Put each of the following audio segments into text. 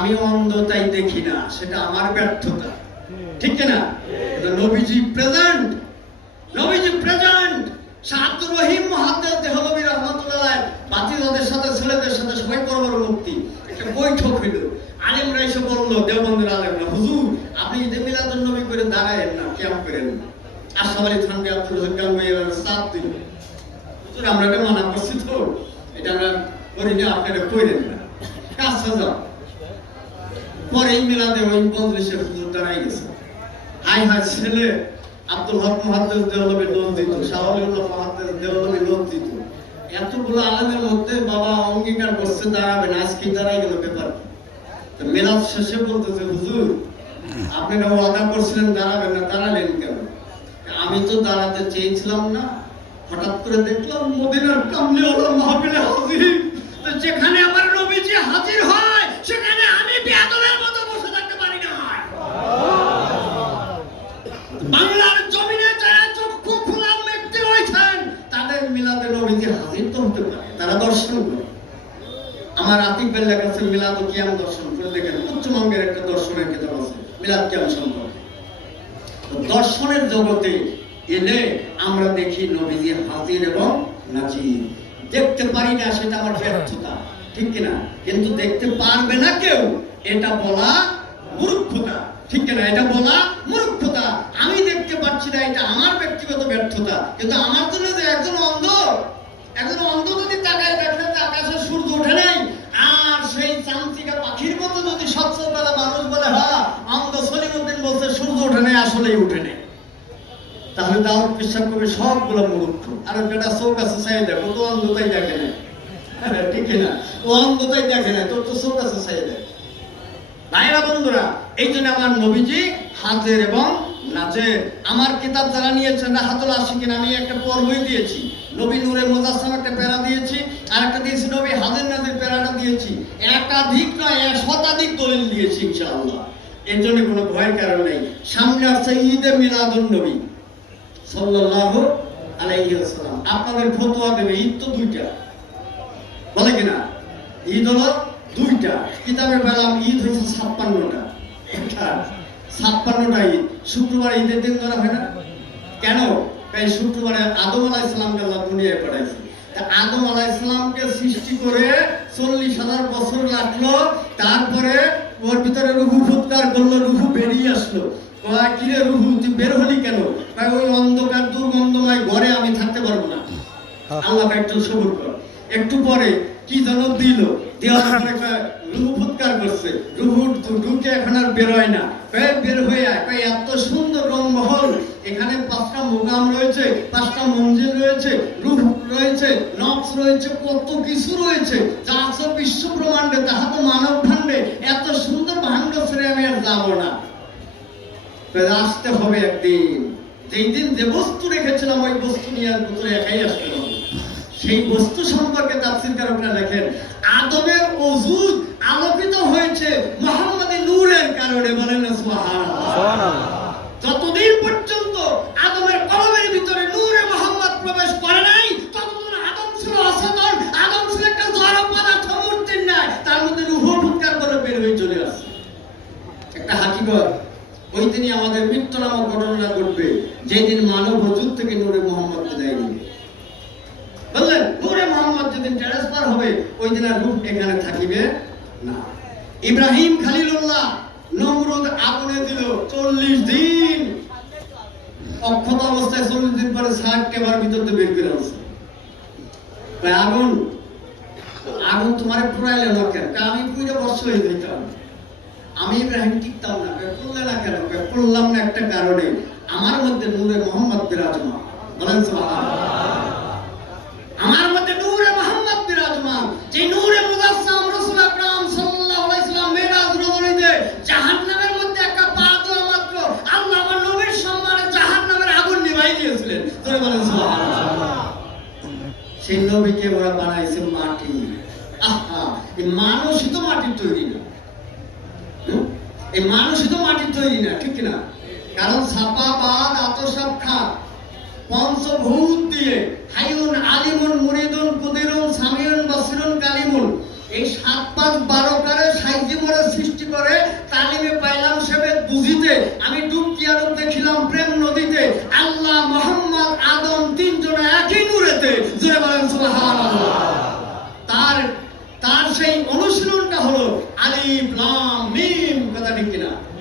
আমি অন্ধতাই দেখি না, সেটা আমার ব্যর্থতা। ঠিক না নবীজি প্রেজেন্ট নবীজি প্রেজেন্ট সাহাবুর রহিম মহাদ্দেস দেহলবী রহমতুল্লাহ বাতিলদের সাথে, ছেলেদের সাথে সবাই বড় মুক্তি। একটা বৈঠক হইল। আলেমরা বলল, দেওবন্দের আলেমরা, হুজুর, আপনি ঈদে মিলাদুন নবী করে দাঁড়ায়েন না কেমন করেন না। আশরাফ আলী থানকে আব্দুল ভাইয়ের সাথ দিল। হুজুর, আমরা এটা মানা করছি তো। এটা আমরা করি না আপনারা কইরেন না। কাজ সাজা পরে মিলাদে ওই মজলিসে হুজুর দাঁড়াই গেছে। হাই হাই ছেলে, আব্দুল হক মহাদ্দেস দেওয়ালবি লোন দিত শাহলিউল্লাহ মহাদ্দেস দেওয়ালবি লোন দিত। এতগুলো আলেমের মধ্যে বাবা অঙ্গীকার করছে, দাঁড়াবেন, আজকে দাঁড়াই গেল ব্যাপার? মেলাদ শেষে বলতেছে, হুজুর আপনারা ওয়াদা করছিলেন, দাঁড়াবেন না, দাঁড়ালেন কেন? আমি তো দাঁড়াতে চেয়েছিলাম না। হঠাৎ করে দেখলাম মদিনার কামলে হলো মাহফিলে হাজির। যেখানে আমার নবীজি হাজির হয় মিলাদ ও কিয়াম দর্শন উচ্চবঙ্গের একটা দর্শনের কিতাব আছে, মিলাদ কিয়াম সম্পর্কে। দর্শনের জগতে এলে আমরা দেখি নবীজি হাজির এবং নাজির। দেখতে পারি না সেটা আমার ব্যর্থতা, ঠিক কিনা? কিন্তু দেখতে পারবে না কেউ, এটা বলা মূর্খতা, ঠিক কিনা? এটা বলা মূর্খতা। আমি দেখতে পাচ্ছি না, এটা আমার ব্যক্তিগত ব্যর্থতা, কিন্তু আমার জন্য যে একজন অন্ধ একজন অন্ধ যদি তাকায় দেখেন যে আকাশে সূর্য ওঠে নাই আর সেই চান্তিকা পাখির মতো যদি সচ্ছলবেলা মানুষ বলে হ্যাঁ অন্ধ সলিমুদ্দিন সূর্য ওঠে আসলেই উঠে নেই তাহলে দাউদ বিশ্বাস করবে সবগুলো মূর্খ আর বেটা, চোখ আছে চাই দেখো তো অন্ধতাই দেখে না ঠিক না ও অন্ধতাই দেখে না তোর তো চোখ আছে চাই দেখ। ভাইরা, বন্ধুরা, এই জন্য আমার নবীজি হাতের এবং নাচের, আমার কিতাব যারা নিয়েছেন আমি একটা পর্বই দিয়েছি। নবী নূরে মোজাসসাম একটা প্যারা দিয়েছি আর একটা দিয়েছি নবী হাজির নাজির প্যারাটা দিয়েছি। একাধিক নয় শতাধিক দলিল দিয়েছি, ইনশাআল্লাহ। এর জন্য কোনো ভয়ের কারণ নেই। সামনে আসছে ঈদে মিলাদুন নবী সাল্লাল্লাহু আলাইহি ওয়াসাল্লাম। আপনাদের ফতোয়া দেবে ঈদ তো দুইটা। বলে কিনা? ঈদ হলো দুইটা। কিতাবে পেলাম ঈদ হয়েছে ছাপ্পান্নটা। ছাপ্পান্নটা ঈদ। শুক্রবার ঈদের দিন ধরা হয় না? কেন? তাই শুক্রবারে আদম আলাহ ইসলামকে আল্লাহ দুনিয়ায় পাঠাইছে। আদম আলাহ ইসলামকে সৃষ্টি করে চল্লিশ হাজার বছর লাগল। তারপরে ওর ভিতরে রুহু ফুৎকার করল রুহু বেরিয়ে আসলো। কয়, কিরে রুহু তুই বের হলি কেন? ওই অন্ধকার দুর্গন্ধময় ঘরে আমি থাকতে পারব না। আল্লাহ একটু সবুর কর। একটু পরে কি যেন দিল? দেওয়ার পরে রুহু ফুৎকার করছে। রুহু ঢুকে এখন আর বেরোয় না। বের হয়ে এত সুন্দর রংমহল। এখানে পাঁচটা মোকাম রয়েছে পাঁচটা মঞ্জিল রয়েছে। রয়েছে নক্স রয়েছে কত কিছু রয়েছে যা আছে বিশ্ব ব্রহ্মাণ্ডে তাহা তো মানব ভাণ্ডে এত সুন্দর ভাণ্ড ছেড়ে আমি আর যাব না। আসতে হবে একদিন। যেই দিন যে বস্তু রেখেছিলাম ওই বস্তু নিয়ে আর ভিতরে একাই আসতে হবে। সেই বস্তু সম্পর্কে তাফসীর কারকরা লেখেন আদমের ওজুদ আলোকিত হয়েছে মোহাম্মদের নূরের কারণে বলেন সুবহানাল্লাহ। যতদিন পর্যন্ত আদমের কলমের ভিতরে নূরে মোহাম্মদ প্রবেশ করে নাই ততদিন আদম ছিল অচেতন আদম ছিল একটা জড় পদার্থ মূর্তির নাই তার মধ্যে রুহ ফুৎকার করে বের হয়ে চলে আসে একটা হাকিকত ওই দিনই আমাদের মৃত্যু নামক ঘটনা ঘটবে যেদিন মানব হজুর থেকে নূরে মোহাম্মদ বিদায় নেবে বুঝলেন নূরে মোহাম্মদ যেদিন ট্রান্সফার হবে ওই দিন আর রূপ এখানে থাকিবে না। ইব্রাহিম খালিলুল্লাহ নমরুদ দিল চল্লিশ দিন। অক্ষত অবস্থায় চল্লিশ দিন পরে ষাট কেবার ভিতর দিয়ে বের করে কয়, আগুন? আগুন তোমার পুরাইলে না আমি পুরো বর্ষ হয়ে যেতাম আমি ইব্রাহিম টিকতাম না করলে না কেন? করলাম না একটা কারণে। আমার মধ্যে নূরে মোহাম্মদ বিরাজমান বলেন আমার মধ্যে নূরে মোহাম্মদ বিরাজমান যে নূরে মুজাসসাম রাসূল আকরাম সাল্লাল্লাহু আলাইহি সাল্লাম মেরাজ রজনীতে জাহান্নামের মধ্যে একটা পা দেওয়া মাত্র আল্লাহ আমার নবীর সম্মানে জাহান্নামের আগুন নিভাই দিয়েছিলেন। জোরে বলেন সুবহানাল্লাহ। সেই নবীকে ওরা বানাইছে মাটি। আহা, এই মানুষই তো মাটির তৈরি না? এই মানুষই তো মাটির তৈরি না, ঠিক না কারণ সাপা বাদ আতসাপ খা পঞ্চভূত দিয়ে হাইউন আলিমুন মুরিদুন কুদিরুন সামিউন বাসিরুন কালিমুন। এই সাত পাঁচ বারো কারে সাইজি মরে সৃষ্টি আলিফ লাম মিম কথা ঠিক কিনা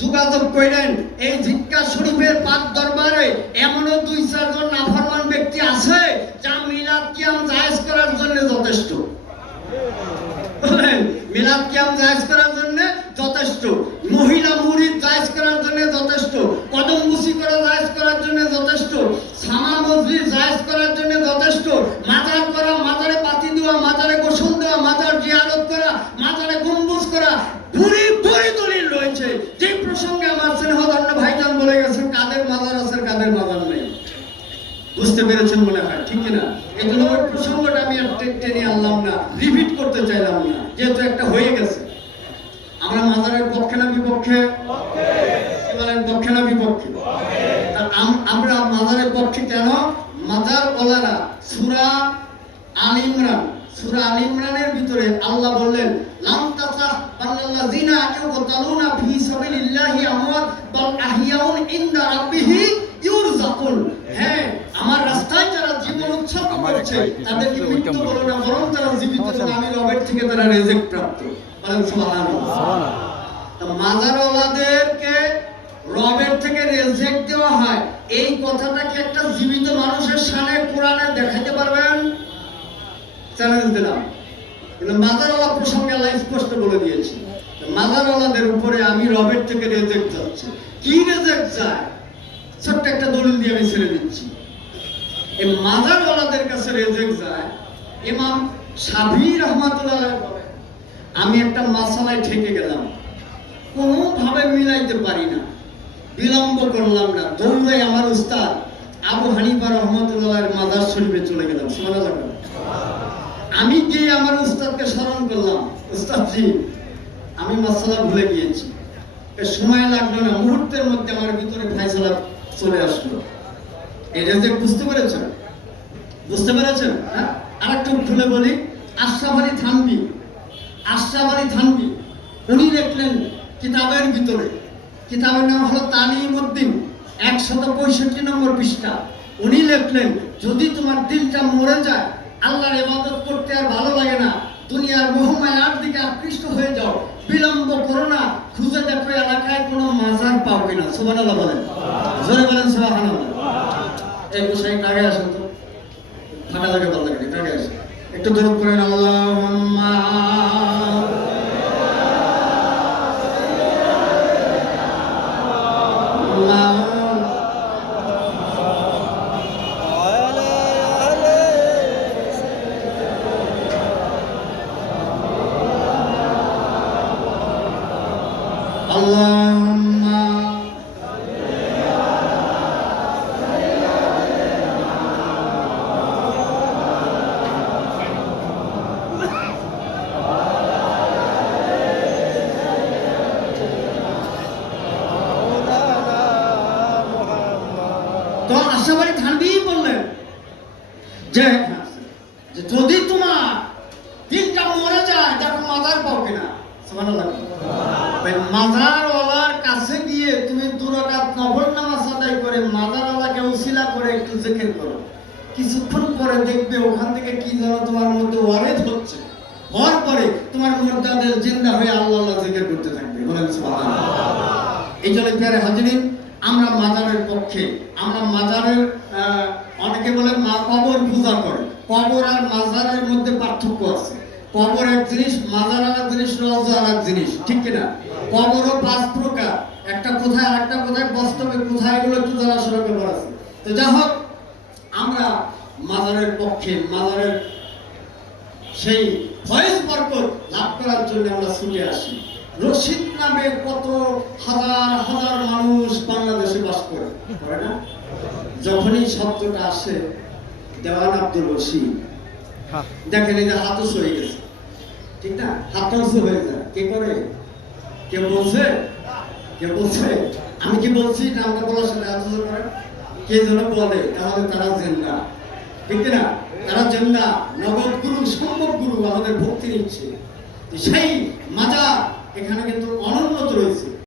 যোগাযোগ করলেন এই ভিক্ষা স্বরূপের পাক দরবারে এমনও দুই চারজন নাফরমান ব্যক্তি আছে যা মিলাদ কিয়াম জায়েজ করার জন্য যথেষ্ট। মিলাদ কিয়াম জায়েজ করার জন্য যথেষ্ট মহিলা মুরিদ জায়েজ করার জন্য যথেষ্ট কদম বুসি করা জায়েজ করার জন্য যথেষ্ট সামা মসজিদ জায়েজ করার জন্য যথেষ্ট মাজার করা মাজারে পাতি দেওয়া মাজারে গোসল দেওয়া মাজার জিয়ারত করা মাজারে গম্বুজ করা ভুরি ভুরি দলিল রয়েছে যে প্রসঙ্গে আমার স্নেহধন্য ভাইজান বলে গেছেন কাদের মাজার আছে আর কাদের মাজার নেই বুঝতে পেরেছেন মনে হয়, ঠিক না এই জন্য ওই প্রসঙ্গটা আমি আর টেনে আনলাম না রিপিট করতে চাইলাম না, যেহেতু একটা হয়ে গেছে। আমরা মাজারের পক্ষে না বিপক্ষে? পক্ষে না বিপক্ষে? আমরা মাজারের পক্ষে কেন? মাজার ওলারা সুরা আল ইমরান, সুরা আল ইমরানের ভিতরে আল্লাহ বললেন, লাম তাসাহ বাল্লাযিনা ইউকতালুনা ফি সাবিলিল্লাহি আমওয়াত, বাল আহইয়াউন ইনদা রাব্বিহি ইউরজাকুন হ্যাঁ আমার রাস্তায় যারা জীবন উৎসর্গ আমার করছে তাদেরকে মৃত্যু বলো না বরং তারা জীবিত আমি রবের থেকে তারা রেজেক্ট প্রাপ্ত। বলেন সুবহানাল্লাহ। তা মাজারওয়ালাদেরকে রবের থেকে রেজেক্ট দেওয়া হয়। এই কথাটা কি একটা জীবিত মানুষের সামনে কোরআনে দেখাতে পারবেন? চ্যালেঞ্জ দিলাম। কিন্তু মাজারওয়ালা প্রসঙ্গে আল্লাহ স্পষ্ট বলে দিয়েছে মাজারওয়ালাদের উপরে আমি রবের থেকে রেজেক্ট যাচ্ছে কি রেজেক্ট যায় ছোট্ট একটা দলিল দিয়ে আমি ছেড়ে দিচ্ছি। এই মাজারওয়ালাদের কাছে রেজেক্ট যায়, ইমাম সাবি রহমাতুল্লাহ বলেন, আমি একটা মাসালায় ঠেকে গেলাম। কোনোভাবে মিলাইতে পারি না। বিলম্ব করলাম না। দৌড়ে আমার উস্তাদ আবু হানিফা রহমতুল্লাহের মাদার শরীফে চলে গেলাম। লাগল আমি গিয়ে আমার উস্তাদকে স্মরণ করলাম উস্তাদজি আমি মাসালা ভুলে গিয়েছি। সময় লাগল না। মুহূর্তের মধ্যে আমার ভিতরে ফাইসলা চলে আসলো। এটা যে বুঝতে পেরেছেন? বুঝতে পেরেছেন? হ্যাঁ? আরেকটু খুলে বলি, আশরাফ আলী থানবি আশরাফ আলী থানবি উনি লিখলেন কিতাবের ভিতরে। কিতাবের নাম হলো তালিম উদ্দিন একশত পঁয়ষট্টি নম্বর পৃষ্ঠা। উনি লিখলেন, যদি তোমার দিলটা মরে যায়, আল্লাহর ইবাদত করতে আর ভালো লাগে না। দুনিয়ার মোহমায়ার দিকে আকৃষ্ট হয়ে যাও। বিলম্ব করো না। খুঁজে দেখো এলাকায় কোনো মাজার পাও কিনা। সুবহানাল্লাহ বলেন। জোরে বলেন সুবহানাল্লাহ। এই গোসাই কাগে আসেন। ফাটা লাগে ভালো লাগে একটু দূর করেন আল্লাহ আশাবাড়ি থানবি বললেন। যে যদি তোমার দিনটা মরে যায় দেখো মাজার পাও কিনা? মাজারওয়ালার কাছে গিয়ে তুমি দুরাকাত নামাজ আদায় করে মাজারওয়ালাকে উসিলা করে একটু জিকির করো। কিছুক্ষণ পরে দেখবে ওখান থেকে কি যেন তোমার মধ্যে ওয়ারেদ হচ্ছে। হওয়ার পরে তোমার মুর্দাদের জিন্দা হয়ে আল্লাহ আল্লাহ জিকির করতে থাকবে। বলেন এই জন্য প্যারে হাজিরিন আমরা মাজারের পক্ষে, আমরা মাজারের অনেকে বলে মা কবর পূজা করে। কবর আর মাজারের মধ্যে পার্থক্য আছে। কবর এক জিনিস, মাজার এক জিনিস, রওজা আর জিনিস, ঠিক কিনা? কবরও পাঁচ প্রকার। একটা কোথায় আর একটা কোথায়, বাস্তবে কোথায়, এগুলো একটু জানাশোনা ব্যাপার আছে। তো যা হোক, আমরা মাজারের পক্ষে, মাজারের সেই ফয়েজ বরকত লাভ করার জন্য আমরা ছুটে আসি। রশিদ নামে কত হাজার হাজার মানুষ বাংলাদেশে বাস করে করে না? যখনই শব্দটা আসে দেওয়ান আব্দুল রশিদ। দেখেন এই যে হাত হয়ে গেছে। ঠিক না? উঁচু হয়ে যায়। কে করে? কে বলছে? কে বলছে? আমি কি বলছি? না আমরা বলার সাথে আলোচনা করেন। কে যেন বলে তাহলে তারা জেন্দা। ঠিক না তারা জেন্দা। নগদ গুরু সম্ভব গুরু আমাদের ভক্তি নিচ্ছে। সেই মাজা এখানে কিন্তু অনন্যত রয়েছে।